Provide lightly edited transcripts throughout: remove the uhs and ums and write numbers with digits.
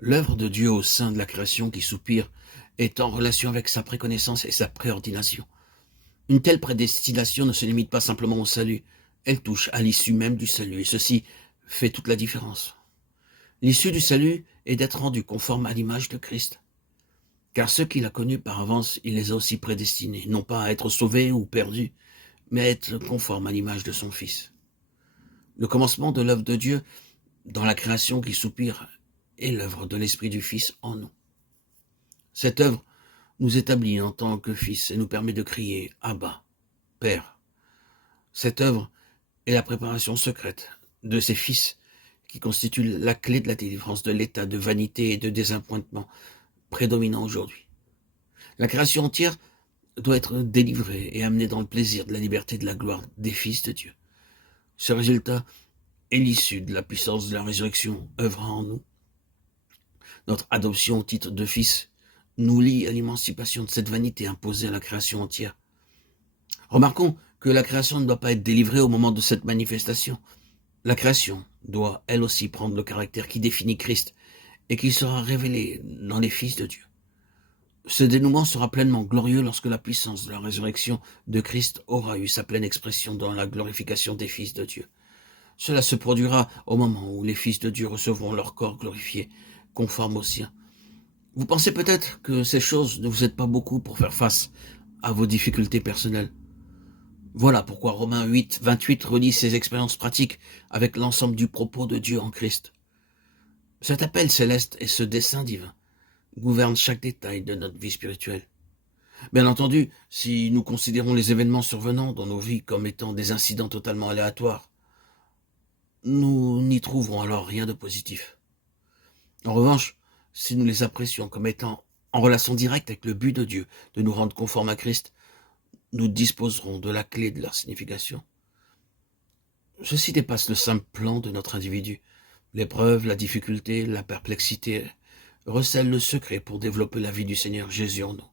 L'œuvre de Dieu au sein de la création qui soupire est en relation avec sa préconnaissance et sa préordination. Une telle prédestination ne se limite pas simplement au salut, elle touche à l'issue même du salut, et ceci fait toute la différence. L'issue du salut est d'être rendu conforme à l'image de Christ. Car ceux qu'il a connus par avance, il les a aussi prédestinés, non pas à être sauvés ou perdus, mais à être conformes à l'image de son Fils. Le commencement de l'œuvre de Dieu dans la création qui soupire est l'œuvre de l'Esprit du Fils en nous. Cette œuvre nous établit en tant que fils et nous permet de crier « Abba, Père ». Cette œuvre est la préparation secrète de ces fils qui constituent la clé de la délivrance de l'état de vanité et de désappointement prédominant aujourd'hui. La création entière doit être délivrée et amenée dans le plaisir de la liberté et de la gloire des fils de Dieu. Ce résultat est l'issue de la puissance de la résurrection œuvrant en nous. Notre adoption au titre de fils nous lie à l'émancipation de cette vanité imposée à la création entière. Remarquons que la création ne doit pas être délivrée au moment de cette manifestation. La création doit, elle aussi, prendre le caractère qui définit Christ et qui sera révélé dans les fils de Dieu. Ce dénouement sera pleinement glorieux lorsque la puissance de la résurrection de Christ aura eu sa pleine expression dans la glorification des fils de Dieu. Cela se produira au moment où les fils de Dieu recevront leur corps glorifié, conforme au sien. Vous pensez peut-être que ces choses ne vous aident pas beaucoup pour faire face à vos difficultés personnelles. Voilà pourquoi Romains 8, 28 relie ces expériences pratiques avec l'ensemble du propos de Dieu en Christ. Cet appel céleste et ce dessein divin gouvernent chaque détail de notre vie spirituelle. Bien entendu, si nous considérons les événements survenant dans nos vies comme étant des incidents totalement aléatoires, nous n'y trouverons alors rien de positif. En revanche, si nous les apprécions comme étant en relation directe avec le but de Dieu de nous rendre conformes à Christ, nous disposerons de la clé de leur signification. Ceci dépasse le simple plan de notre individu. L'épreuve, la difficulté, la perplexité recèlent le secret pour développer la vie du Seigneur Jésus en nous.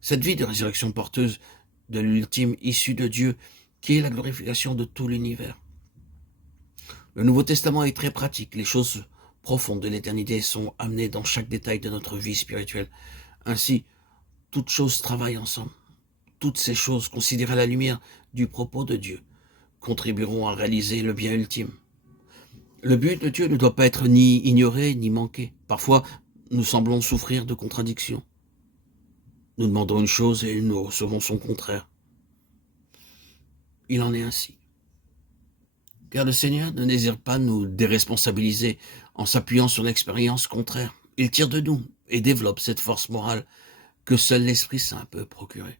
Cette vie de résurrection porteuse de l'ultime issue de Dieu qui est la glorification de tout l'univers. Le Nouveau Testament est très pratique. Les choses profondes de l'éternité sont amenées dans chaque détail de notre vie spirituelle. Ainsi, toutes choses travaillent ensemble. Toutes ces choses, considérées à la lumière du propos de Dieu, contribueront à réaliser le bien ultime. Le but de Dieu ne doit pas être ni ignoré ni manqué. Parfois, nous semblons souffrir de contradictions. Nous demandons une chose et nous recevons son contraire. Il en est ainsi. Car le Seigneur ne désire pas nous déresponsabiliser en s'appuyant sur l'expérience contraire. Il tire de nous et développe cette force morale que seul l'Esprit Saint peut procurer.